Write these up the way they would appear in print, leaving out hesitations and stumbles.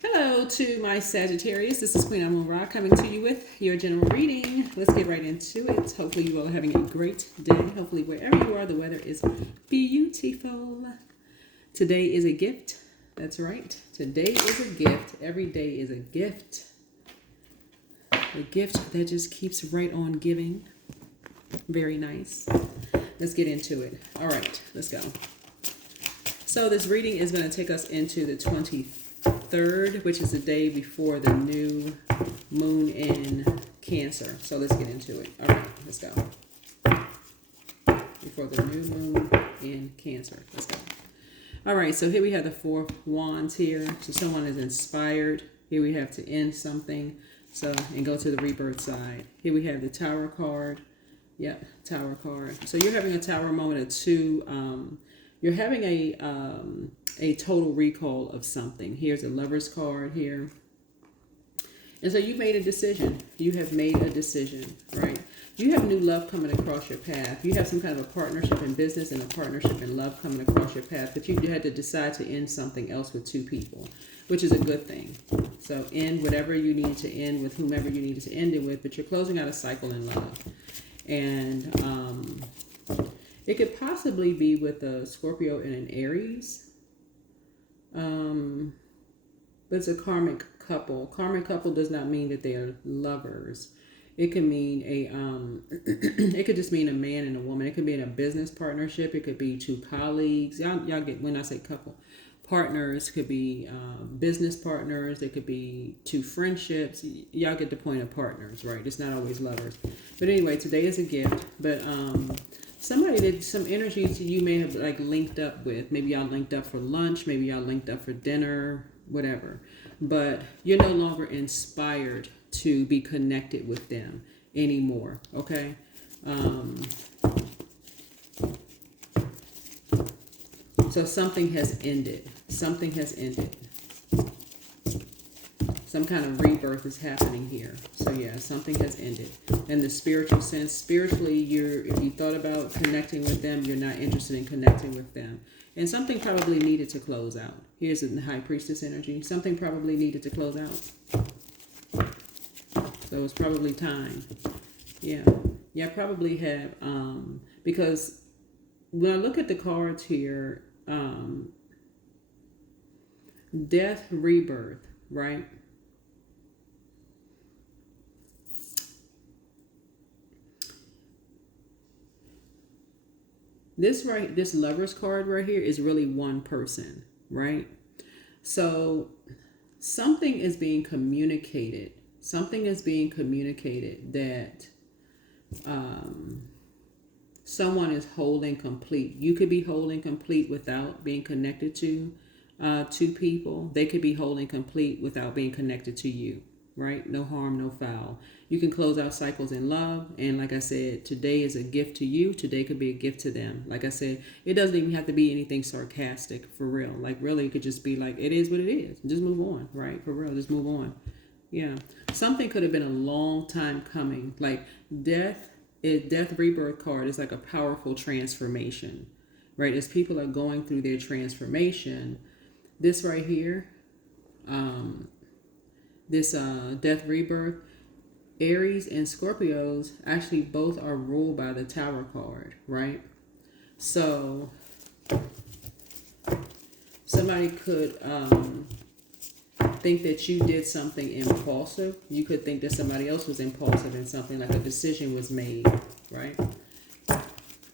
Hello to my Sagittarius. This is Queen Amun Ra coming to you with your general reading. Let's get right into it. Hopefully you all are having a great day. Hopefully wherever you are, the weather is beautiful. Today is a gift. That's right. Today is a gift. Every day is a gift. A gift that just keeps right on giving. Very nice. Let's get into it. All right, let's go. So this reading is going to take us into the 23rd, which is the day before the new moon in Cancer. So let's get into it. All right, let's go. Before the new moon in Cancer. Let's go. All right, so here we have the Four of Wands here. So someone is inspired. Here we have to end something. So, and go to the rebirth side. Here we have the Tower card. Yep, Tower card. So you're having a Tower moment of two. You're having a total recall of something. Here's a Lover's card here. And so you made a decision. You have made a decision, right? You have new love coming across your path. You have some kind of a partnership in business and a partnership in love coming across your path. But you had to decide to end something else with two people, which is a good thing. So end whatever you need to end with whomever you needed to end it with. But you're closing out a cycle in love. And it could possibly be with a Scorpio and an Aries. But it's a karmic couple. Karmic couple does not mean that they are lovers. It could mean it could just mean a man and a woman. It could be in a business partnership. It could be two colleagues. Y'all get, when I say couple, partners could be business partners. It could be two friendships. Y'all get the point of partners, right? It's not always lovers. But anyway, today is a gift. But somebody did some energies you may have like linked up with. Maybe y'all linked up for lunch. Maybe y'all linked up for dinner, whatever. But you're no longer inspired to be connected with them anymore. Okay. So something has ended. Something has ended. Some kind of rebirth is happening here. So yeah, something has ended. In the spiritual sense, spiritually, if you thought about connecting with them, you're not interested in connecting with them. And something probably needed to close out. Here's the High Priestess energy. Something probably needed to close out. So it's probably time. Yeah. Yeah, I probably have. Because when I look at the cards here, death, rebirth, right? This Lover's card right here is really one person, right? So something is being communicated. Something is being communicated that someone is holding complete. You could be holding complete without being connected to two people. They could be holding complete without being connected to you, right? No harm, no foul. You can close out cycles in love. And like I said, today is a gift to you. Today could be a gift to them. Like I said, it doesn't even have to be anything sarcastic, for real. Like really, it could just be like, it is what it is. Just move on, right? For real, just move on. Yeah. Something could have been a long time coming. Like death rebirth card is like a powerful transformation, right? As people are going through their transformation, this right here, this death rebirth, Aries and Scorpios actually both are ruled by the Tower card, right? So somebody could think that you did something impulsive. You could think that somebody else was impulsive in something, like a decision was made, right?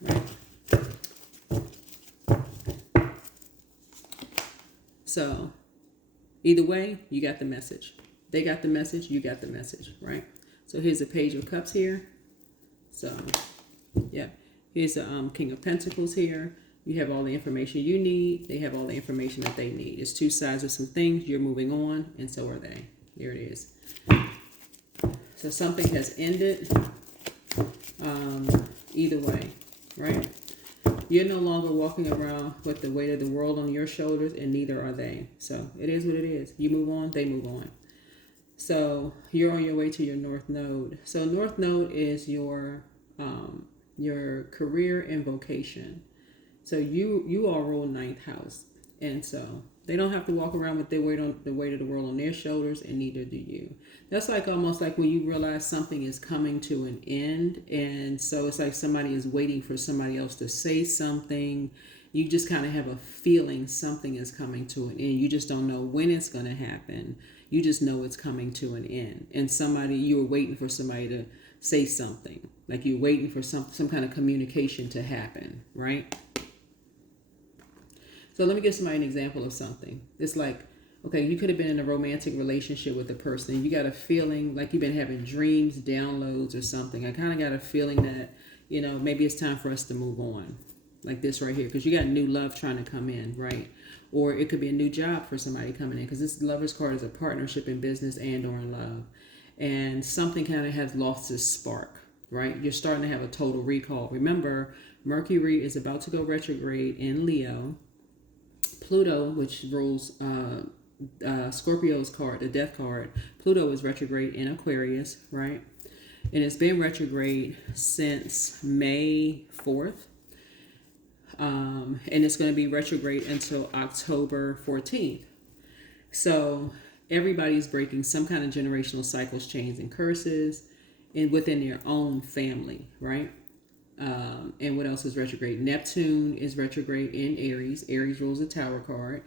Right. So either way, you got the message. They got the message, you got the message, right? So here's a Page of Cups here. So yeah, here's the King of Pentacles here. You have all the information you need. They have all the information that they need. It's two sides of some things. You're moving on, and so are they. There it is. So something has ended. Either way, right? You're no longer walking around with the weight of the world on your shoulders, and neither are they. So it is what it is. You move on, they move on. So you're on your way to your North Node. So North Node is your career and vocation. So you all rule ninth house. And so They don't have to walk around with the weight of the world on their shoulders, and neither do you. That's like almost like when you realize something is coming to an end, and so it's like somebody is waiting for somebody else to say something. You just kind of have a feeling something is coming to an end. You just don't know when it's going to happen. You just know it's coming to an end. And you were waiting for somebody to say something. Like you're waiting for some kind of communication to happen, right? So let me give somebody an example of something. It's like, okay, you could have been in a romantic relationship with a person. You got a feeling like you've been having dreams, downloads or something. I kind of got a feeling that, maybe it's time for us to move on. Like this right here. Because you got new love trying to come in, right? Or it could be a new job for somebody coming in. Because this Lover's card is a partnership in business and or in love. And something kind of has lost its spark, right? You're starting to have a total recall. Remember, Mercury is about to go retrograde in Leo. Pluto, which rules Scorpio's card, the death card, Pluto is retrograde in Aquarius, right? And it's been retrograde since May 4th. And it's going to be retrograde until October 14th. So everybody's breaking some kind of generational cycles, chains, and curses within their own family, right? And what else is retrograde? Neptune is retrograde in Aries. Aries rules the Tower card.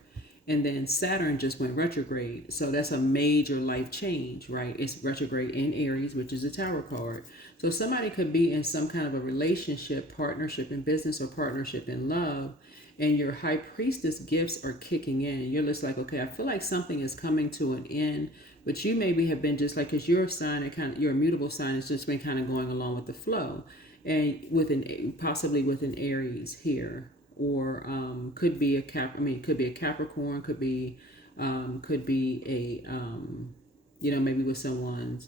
And then Saturn just went retrograde. So that's a major life change, right? It's retrograde in Aries, which is a Tower card. So somebody could be in some kind of a relationship, partnership in business, or partnership in love, and your High Priestess gifts are kicking in. You're just like, okay, I feel like something is coming to an end. But you maybe have been just like, because your sign, your immutable sign has just been kind of going along with the flow. And possibly with an Aries here, or could be a could be a Capricorn, could be a maybe with someone's,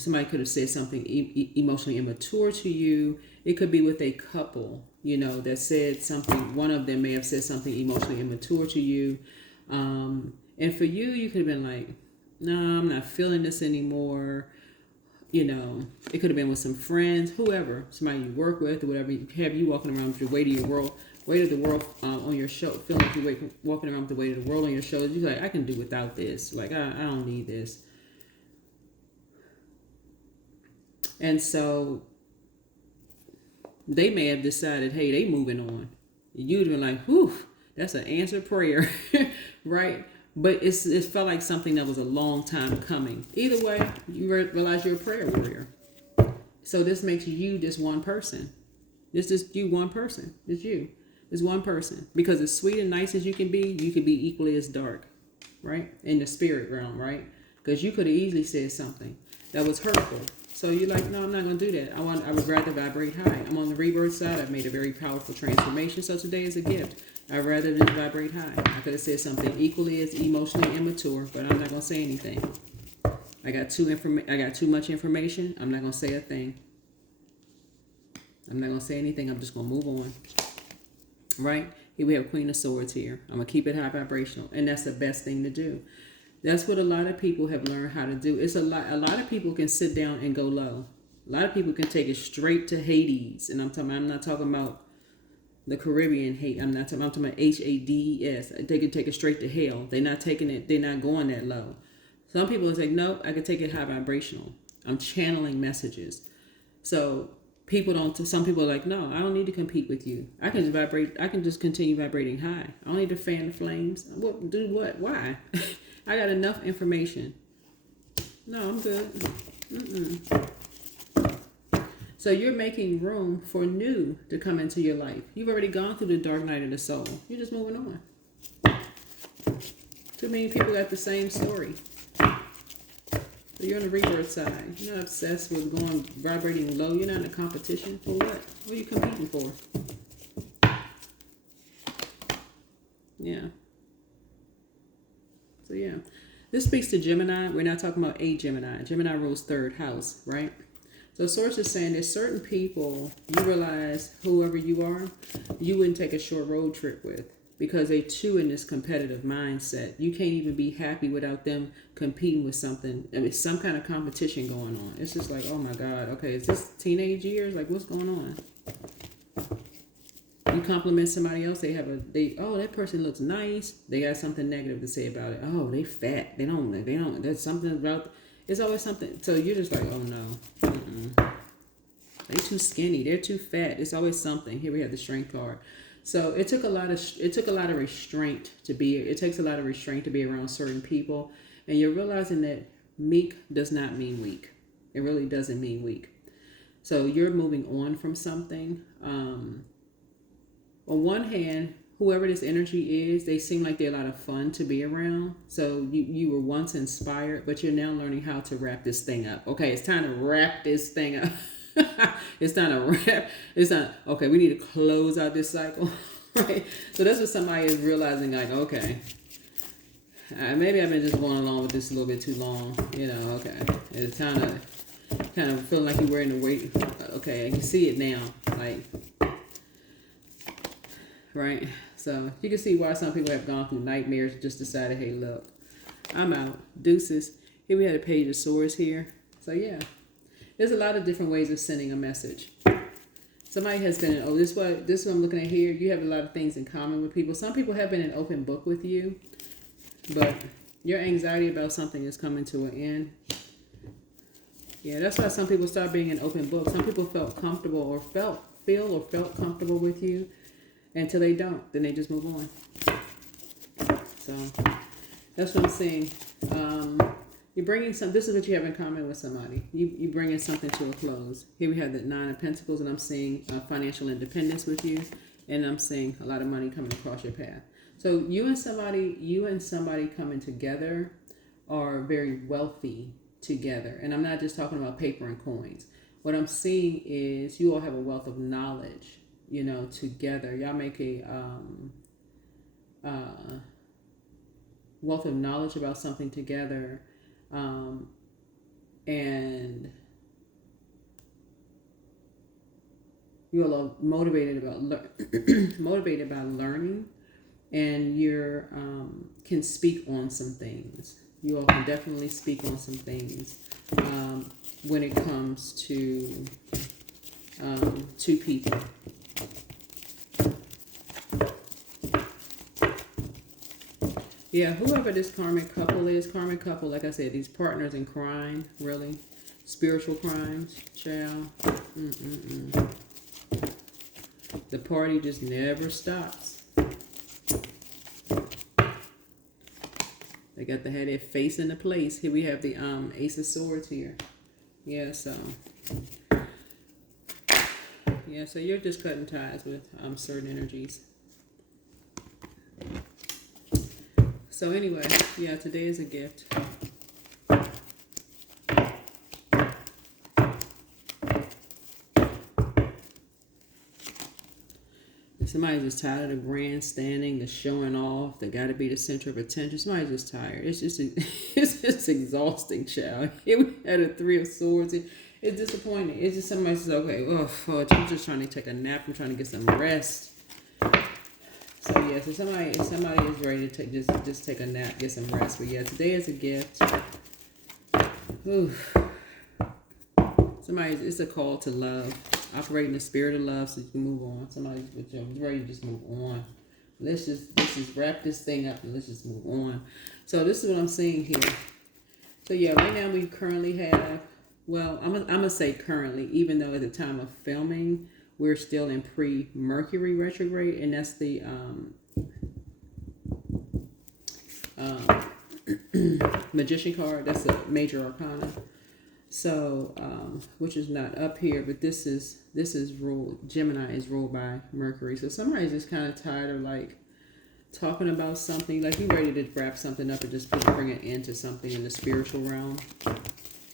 somebody could have said something emotionally immature to you. It could be with a couple, that said something. One of them may have said something emotionally immature to you, and for you, you could have been like, no, I'm not feeling this anymore. It could have been with some friends, whoever, somebody you work with or whatever. Have you walking around with your weight of the world on your shoulder, feeling like you're walking around with the weight of the world on your shoulders. You're like, I can do without this. Like, I don't need this. And so they may have decided, hey, they moving on. You'd been like, whew, that's an answered prayer, right? But it felt like something that was a long time coming. Either way, you realize you're a prayer warrior. So this makes you just one person. It's just you, one person. It's you. It's one person. Because as sweet and nice as you can be equally as dark, right? In the spirit realm, right? Because you could have easily said something that was hurtful. So you're like, no, I'm not going to do that. I would rather vibrate high. I'm on the rebirth side. I've made a very powerful transformation. So today is a gift. I'd rather just vibrate high. I could have said something equally as emotionally immature, but I'm not going to say anything. I got too much information. I'm not going to say a thing. I'm not going to say anything. I'm just going to move on. Right? Here we have Queen of Swords here. I'm going to keep it high vibrational. And that's the best thing to do. That's what a lot of people have learned how to do. It's a lot of people can sit down and go low. A lot of people can take it straight to Hades. And I'm not talking about the Caribbean hate. I'm talking about Hades. They can take it straight to hell. They're not taking it. They're not going that low. Some people will say, no, I can take it high vibrational. I'm channeling messages. So some people are like, no, I don't need to compete with you. I can just vibrate. I can just continue vibrating high. I don't need to fan the flames. Do what? Why? I got enough information. No, I'm good. So you're making room for new to come into your life. You've already gone through the dark night of the soul. You're just moving on. Too many people got the same story. So you're on the rebirth side. You're not obsessed with vibrating low. You're not in a competition. For what? What are you competing for? Yeah. So yeah. This speaks to Gemini. We're not talking about a Gemini. Gemini rules third house, right? So Source is saying there's certain people you realize whoever you are, you wouldn't take a short road trip with because they too in this competitive mindset. You can't even be happy without them competing with something. I mean, some kind of competition going on. It's just like, oh my God, okay, is this teenage years? Like, what's going on? compliment somebody else, oh, that person looks nice. They got something negative to say about it. Oh, they fat. They don't. There's something about. It's always something. So you're just like, oh no, they too skinny. They're too fat. It's always something. Here we have the Strength card. So it took a lot of restraint to be. It takes a lot of restraint to be around certain people, and you're realizing that meek does not mean weak. It really doesn't mean weak. So you're moving on from something. On one hand, whoever this energy is, they seem like they're a lot of fun to be around. So you were once inspired, but you're now learning how to wrap this thing up. Okay, it's time to wrap this thing up. It's time to wrap. It's not, okay, we need to close out this cycle. Right? So that's what somebody is realizing, like, okay, maybe I've been just going along with this a little bit too long. Okay. It's time to kind of feeling like you're wearing the weight. Okay, I can see it now. Like, right? So you can see why some people have gone through nightmares and just decided, hey, look, I'm out. Deuces. Here we had a Page of Swords here. So yeah, there's a lot of different ways of sending a message. Somebody has been, this is what I'm looking at here. You have a lot of things in common with people. Some people have been an open book with you, but your anxiety about something is coming to an end. Yeah, that's why some people start being an open book. Some people felt comfortable or felt comfortable with you until they don't. Then they just move on. So that's what I'm saying. You're bringing this is what you have in common with somebody. You're bringing something to a close. Here we have the Nine of Pentacles, and I'm seeing financial independence with you. And I'm seeing a lot of money coming across your path. So you and somebody coming together are very wealthy together. And I'm not just talking about paper and coins. What I'm seeing is you all have a wealth of knowledge, together. Y'all make a wealth of knowledge about something together. And you all are motivated about learning, and you're can speak on some things. You all can definitely speak on some things when it comes to people. Yeah, whoever this karmic couple is, like I said, these partners in crime, really, spiritual crimes, child. The party just never stops. They got to have their face in the place. Here we have the Ace of Swords here. Yeah, so you're just cutting ties with certain energies. So anyway, yeah, today is a gift. Somebody's just tired of the grandstanding, the showing off. They got to be the center of attention. Somebody's just tired. It's just exhausting, child. Here we had a Three of Swords. It's disappointing. It's just somebody says, okay, I'm just trying to take a nap. I'm trying to get some rest. So yeah, so somebody is ready to just take a nap, get some rest. But yeah, today is a gift. Oof. It's a call to love. Operate in the spirit of love so you can move on. Somebody's ready to just move on. Let's just wrap this thing up and let's just move on. So this is what I'm seeing here. So yeah, right now we currently have, well, I'm gonna say currently, even though at the time of filming, we're still in pre-Mercury retrograde, and that's the Magician card. That's a major arcana. So, which is not up here, but this is ruled, Gemini is ruled by Mercury. So somebody's just kind of tired of like talking about something, like you ready to wrap something up and just bring it into something in the spiritual realm.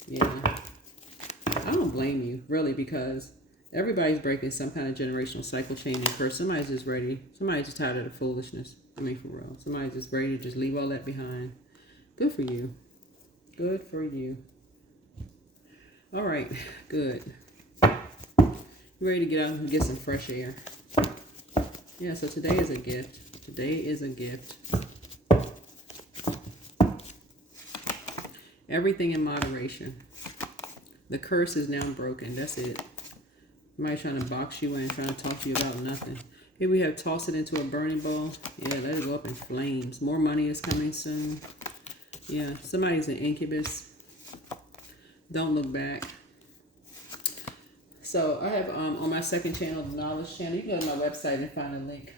Yeah. I don't blame you, really, because everybody's breaking some kind of generational cycle chain and curse. Somebody's just ready. Somebody's just tired of the foolishness. I mean, for real. Somebody's just ready to just leave all that behind. Good for you. Good for you. All right. Good. You ready to get out and get some fresh air? Yeah, so today is a gift. Today is a gift. Everything in moderation. The curse is now broken. That's it. Somebody trying to box you in, trying to talk to you about nothing. Here we have toss it into a burning bowl. Yeah, let it go up in flames. More money is coming soon. Yeah, somebody's an incubus. Don't look back. So I have on my second channel, the Knowledge channel. You can go to my website and find a link.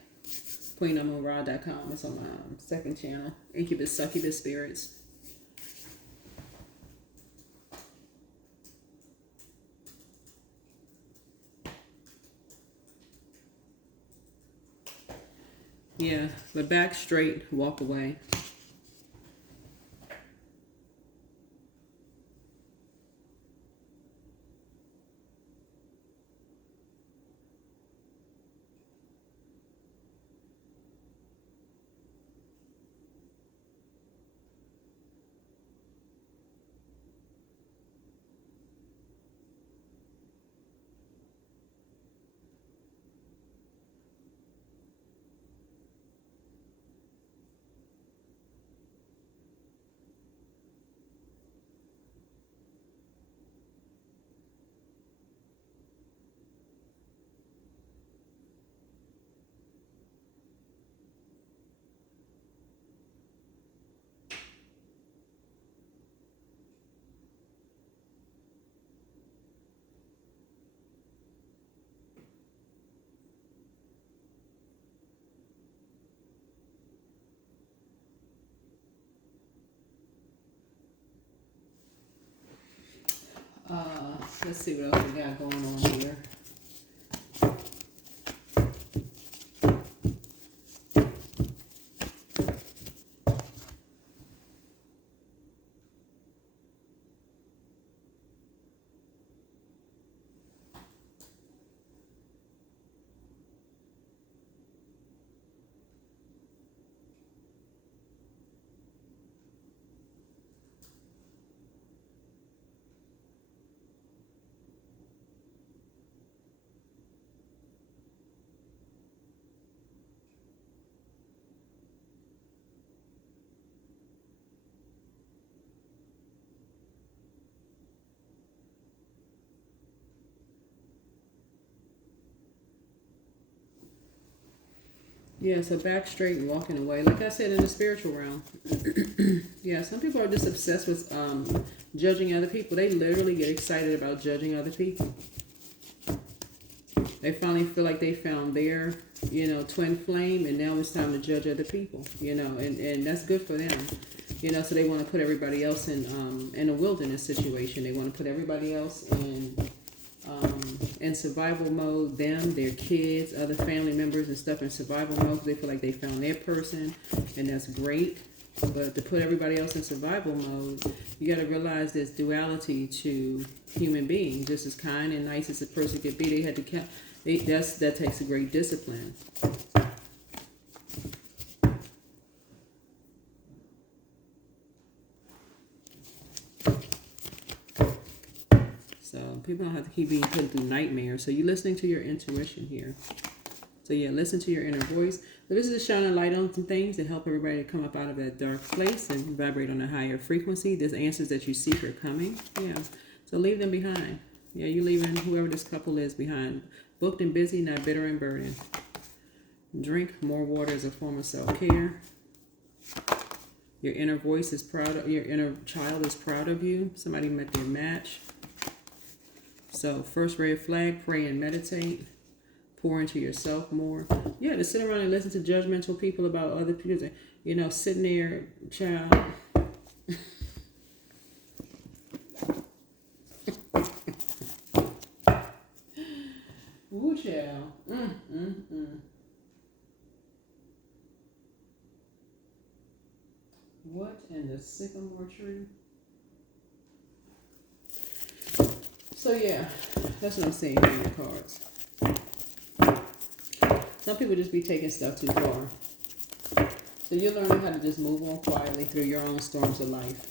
QueenAmunRa.com. It's on my second channel. Incubus, succubus spirits. Yeah, but back straight, walk away. Let's see what else we got going on here. Yeah, so back straight and walking away. Like I said, in the spiritual realm. Yeah, some people are just obsessed with judging other people. They literally get excited about judging other people. They finally feel like they found their, twin flame, and now it's time to judge other people, and that's good for them. So they want to put everybody else in a wilderness situation. They want to put everybody else in survival mode, them, their kids, other family members and stuff in survival mode because they feel like they found their person, and that's great. But to put everybody else in survival mode, you got to realize there's duality to human beings. Just as kind and nice as a person could be, they had to count. That takes a great discipline. People don't have to keep being put through nightmares. So you're listening to your intuition here. So yeah, listen to your inner voice. So this is shining a light on some things to help everybody to come up out of that dark place and vibrate on a higher frequency. There's answers that you seek are coming. Yeah. So leave them behind. Yeah, you're leaving whoever this couple is behind. Booked and busy, not bitter and burdened. Drink more water as a form of self-care. Your inner voice is proud of, your inner child is proud of you. Somebody met their match. So first red flag, pray and meditate. Pour into yourself more. Yeah, to sit around and listen to judgmental people about other people. Sitting there, child. Ooh, child. What in the sycamore tree? So yeah, that's what I'm saying here in the cards. Some people just be taking stuff too far. So you're learning how to just move on quietly through your own storms of life.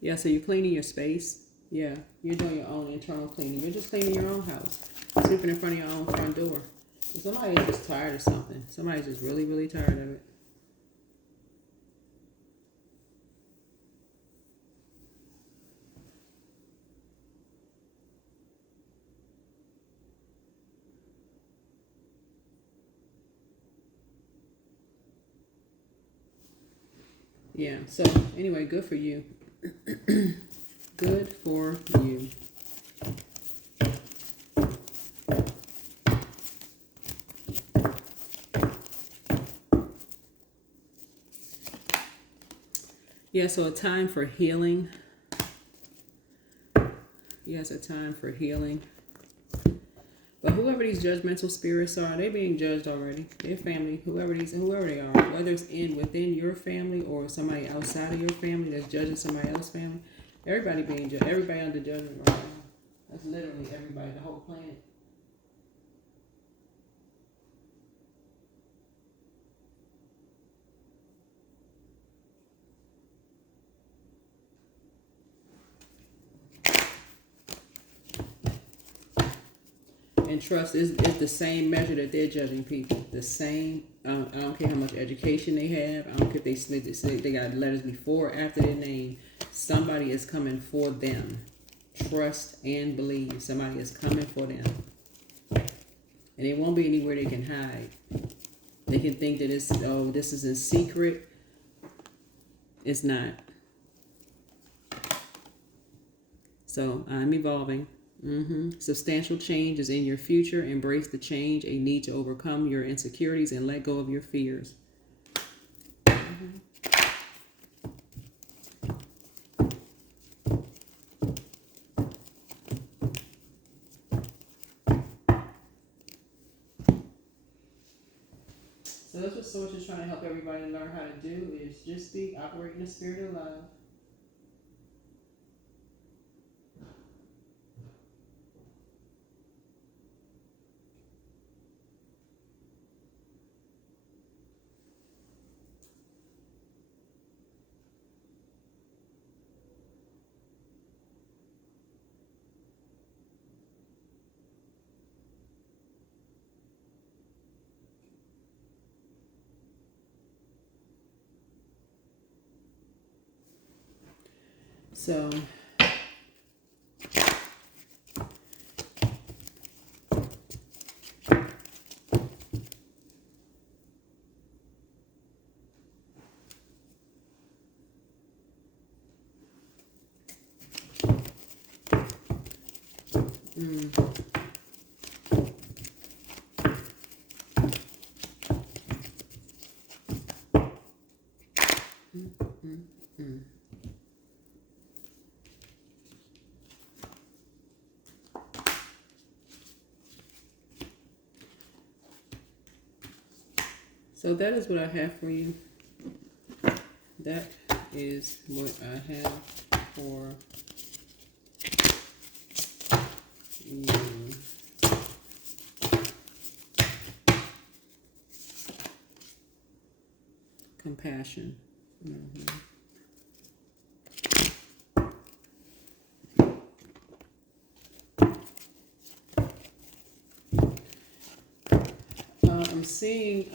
Yeah, so you're cleaning your space. Yeah, you're doing your own internal cleaning. You're just cleaning your own house. Sweeping in front of your own front door. Somebody is just tired of something. Somebody's just really, really tired of it. Yeah, so anyway, good for you. Good for you. Yeah, so a time for healing. Yes, a time for healing. But whoever these judgmental spirits are, they're being judged already. Their family, whoever they are, whether it's within your family or somebody outside of your family that's judging somebody else's family, everybody being judged, everybody under judgment right now. That's literally everybody, the whole planet. And trust is the same measure that they're judging people. The same. I don't care how much education they have. I don't care if they got letters before or after their name. Somebody is coming for them. Trust and believe. Somebody is coming for them. And it won't be anywhere they can hide. They can think that this is in secret. It's not. So I'm evolving. Substantial change is in your future. Embrace the change, a need to overcome your insecurities and let go of your fears. So that's what Source is trying to help everybody learn how to do is just operate in the spirit of love. So So that is what I have for you. That is what I have for you. Compassion. I'm seeing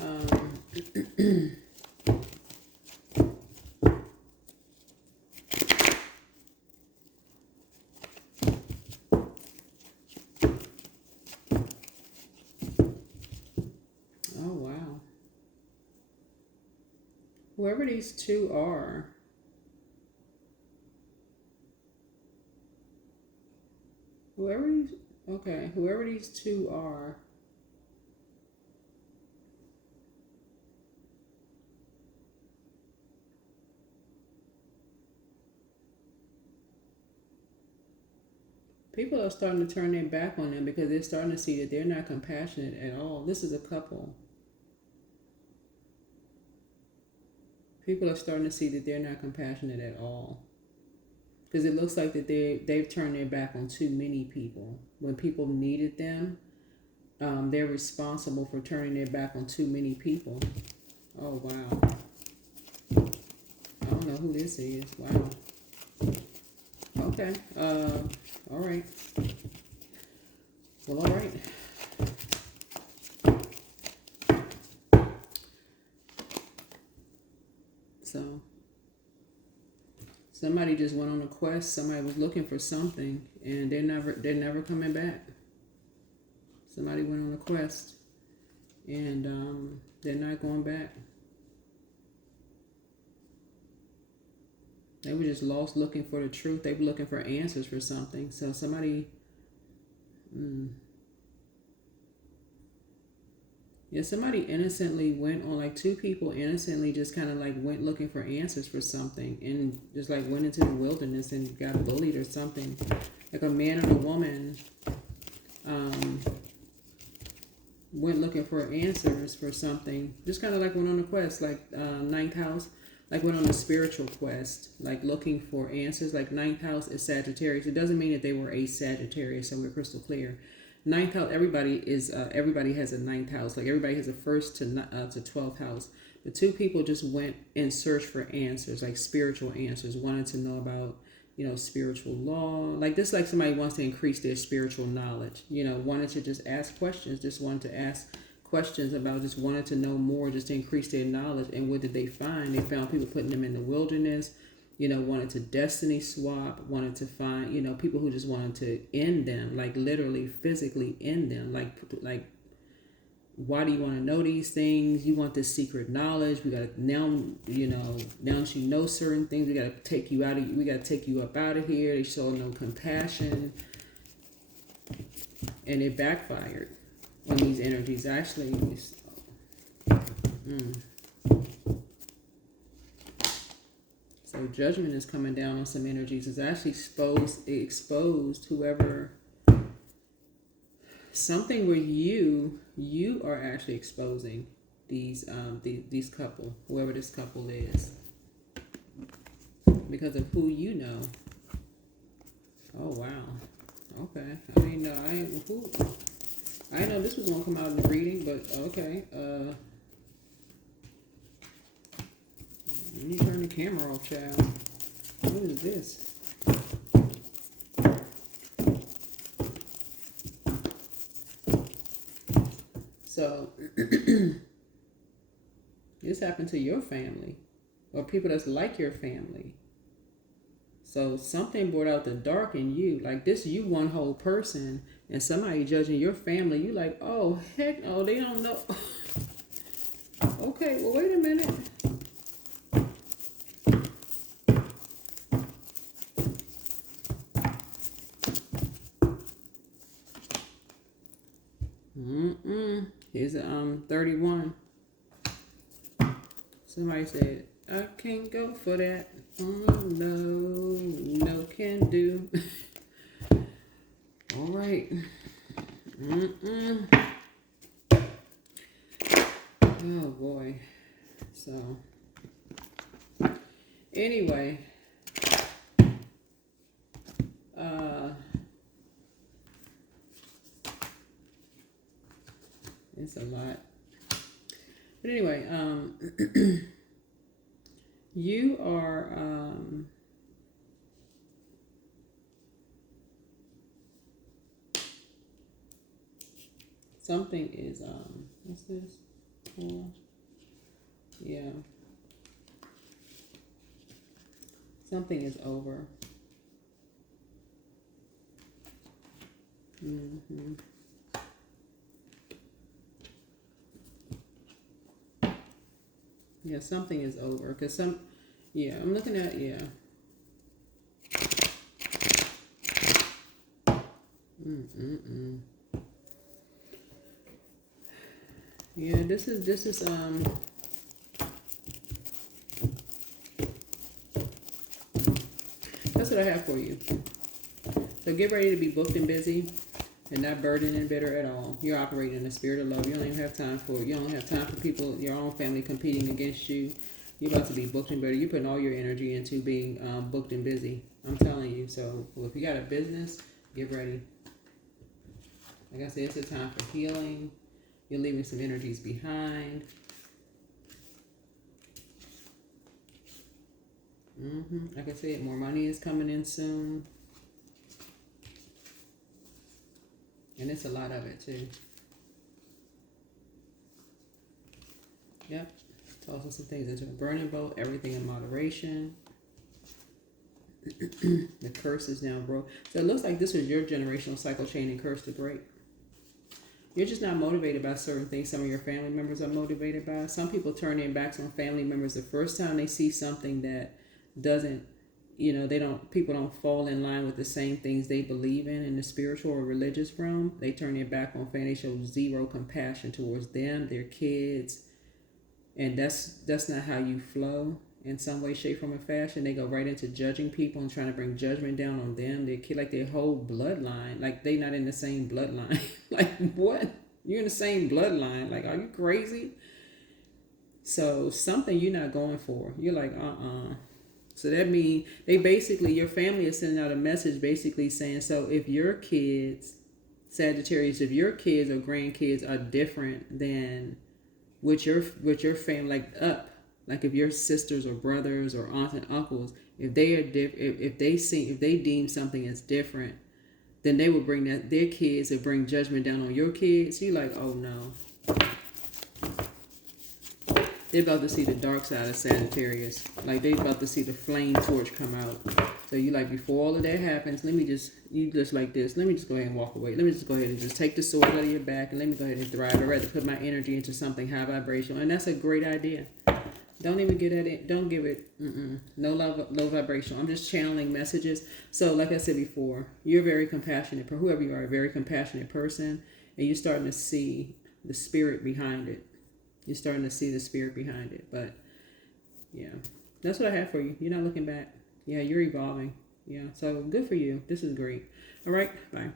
oh wow. Whoever these two are, whoever these two are, people are starting to turn their back on them because they're starting to see that they're not compassionate at all. This is a couple. People are starting to see that they're not compassionate at all. Because it looks like that they've turned their back on too many people. When people needed them, they're responsible for turning their back on too many people. Oh, wow. I don't know who this is. Wow. Okay. All right. Well, all right. So somebody just went on a quest. Somebody was looking for something, and they're never coming back. Somebody went on a quest, and they're not going back. They were just lost looking for the truth. They were looking for answers for something. So somebody, yeah, somebody innocently went on, like two people innocently just kind of like went looking for answers for something and just like went into the wilderness and got bullied or something. Like a man and a woman went looking for answers for something. Just kind of like went on a quest, like ninth house, like went on a spiritual quest, like looking for answers. Like ninth house is Sagittarius. It doesn't mean that they were a Sagittarius, so we're crystal clear. Ninth house, everybody has a ninth house. Like everybody has a first to 12th house. The two people just went in search for answers, like spiritual answers, wanted to know about, spiritual law. Like this, like somebody wants to increase their spiritual knowledge, wanted to just ask questions, just wanted to ask questions about, just wanted to know more, just to increase their knowledge. And what did they find? They found people putting them in the wilderness, wanted to destiny swap, wanted to find, people who just wanted to end them, like literally physically end them. Like, why do you want to know these things? You want this secret knowledge. We got to now that you know certain things, we got to take you up out of here. They show no compassion. And it backfired on these energies. Actually, so judgment is coming down on some energies. It's actually exposed whoever, something where you are actually exposing these couple, whoever this couple is, because of who you know. Oh wow. Okay. I mean, no, I know this was gonna come out in the reading, but okay. Let me turn the camera off, child. What is this? So, this happened to your family, or people that's like your family. So something brought out the dark in you. Like this, you one whole person, and somebody judging your family. You like, oh heck no, they don't know. Okay, well wait a minute. Here's a 31. Somebody said, I can't go for that. Oh no can do. All right. Oh boy. So anyway, it's a lot. But anyway, you are something is what's this? Yeah. Something is over. Yeah, something is over. Because I'm looking at, Yeah, this is, that's what I have for you. So get ready to be booked and busy and not burdened and bitter at all. You're operating in the spirit of love. You don't have time for people, your own family competing against you. You're about to be booked and bitter. You're putting all your energy into being booked and busy. I'm telling you. So if you got a business, get ready. Like I said, it's a time for healing. You're leaving some energies behind. Like I said, more money is coming in soon. And it's a lot of it too. Yep. Tossing some things into a burning bowl. Everything in moderation. The curse is now broke. So it looks like this was your generational cycle chain and curse to break. You're just not motivated by certain things some of your family members are motivated by. Some people turn their backs on family members the first time they see something that doesn't, people don't fall in line with the same things they believe in the spiritual or religious realm. They turn their back on family. They show zero compassion towards them, their kids. And that's not how you flow. In some way, shape, form, or fashion, they go right into judging people and trying to bring judgment down on them. Their kid, like their whole bloodline, like they not in the same bloodline. Like what? You're in the same bloodline. Like, are you crazy? So something you're not going for. You're like, So that means your family is sending out a message basically saying, so if your kids, Sagittarius, if your kids or grandkids are different than with your family, like if your sisters or brothers or aunts and uncles, if they are if they deem something as different, then they will bring their kids and bring judgment down on your kids. You're like, oh no. They're about to see the dark side of Sagittarius. Like they're about to see the flame torch come out. So you like, before all of that happens, let me just like this. Let me just go ahead and walk away. Let me just go ahead and just take the sword out of your back and let me go ahead and thrive. I'd rather put my energy into something high vibrational. And that's a great idea. Don't even get at it. Don't give it. No love, low vibrational. I'm just channeling messages. So like I said before, you're a very compassionate, whoever you are, a very compassionate person. And you're starting to see the spirit behind it. You're starting to see the spirit behind it. But yeah, that's what I have for you. You're not looking back. Yeah, you're evolving. Yeah, so good for you. This is great. All right, bye.